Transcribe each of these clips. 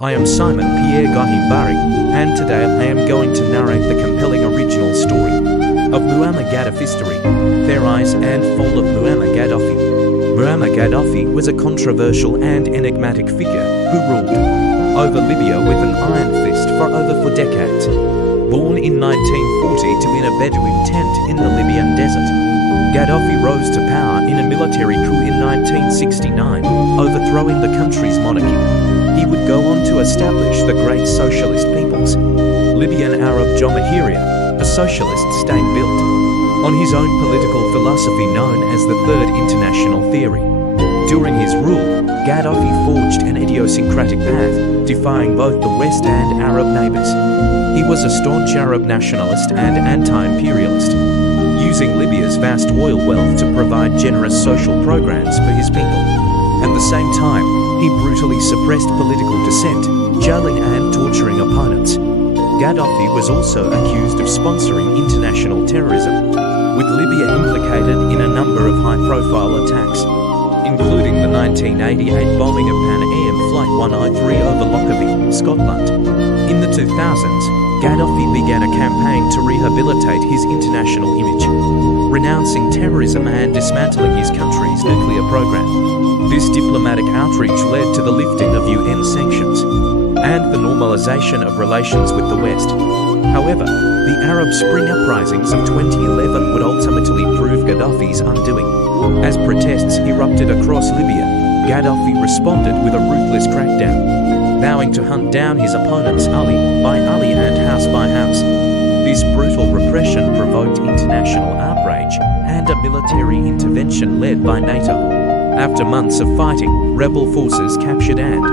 I am Simon Pierre Gahimbare, and today I am going to narrate the compelling original story of Muammar Gaddafi's history, their rise and fall of Muammar Gaddafi. Muammar Gaddafi was a controversial and enigmatic figure who ruled over Libya with an iron fist for over 4 decades. Born in 1940 to in a Bedouin tent in the Libyan desert, Gaddafi rose to power in a military coup in 1969, overthrowing the country's monarchy. He would go on to establish the great Socialist peoples, Libyan Arab Jamahiriya, a socialist state built on his own political philosophy known as the Third International Theory. During his rule, Gaddafi forged an idiosyncratic path, defying both the West and Arab neighbours. He was a staunch Arab nationalist and anti-imperialist, using Libya's vast oil wealth to provide generous social programs for his people. At the same time, he brutally suppressed political dissent, jailing and torturing opponents. Gaddafi was also accused of sponsoring international terrorism, with Libya implicated in a number of high-profile attacks, including the 1988 bombing of Pan Am Flight 103 over Lockerbie, Scotland. In the 2000s, Gaddafi began a campaign to rehabilitate his international image, renouncing terrorism and dismantling his country's nuclear program. This diplomatic outreach led to the lifting of UN sanctions and the normalization of relations with the West. However, the Arab Spring uprisings of 2011 would ultimately prove Gaddafi's undoing. As protests erupted across Libya, Gaddafi responded with a ruthless crackdown, vowing to hunt down his opponents Ali by Ali and house by house. This brutal repression provoked international outrage and a military intervention led by NATO. After months of fighting, rebel forces captured and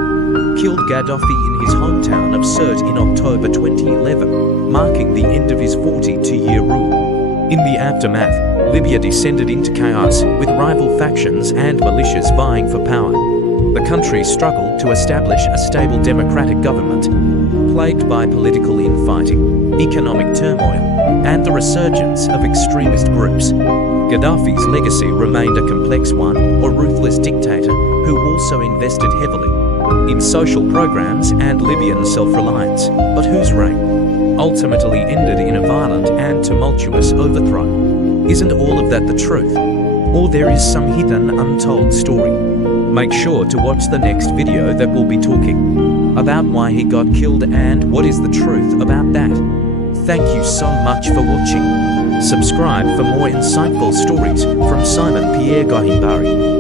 killed Gaddafi in his hometown of Sirte in October 2011, marking the end of his 42-year rule. In the aftermath, Libya descended into chaos, with rival factions and militias vying for power. The country struggled to establish a stable democratic government, plagued by political infighting, economic turmoil, and the resurgence of extremist groups. Gaddafi's legacy remained a complex one, a ruthless dictator who also invested heavily in social programs and Libyan self-reliance, but whose reign ultimately ended in a violent and tumultuous overthrow. Isn't all of that the truth? Or there is some hidden, untold story? Make sure to watch the next video that will be talking about why he got killed and what is the truth about that. Thank you so much for watching. Subscribe for more insightful stories from Simon Pierre Gahimbare.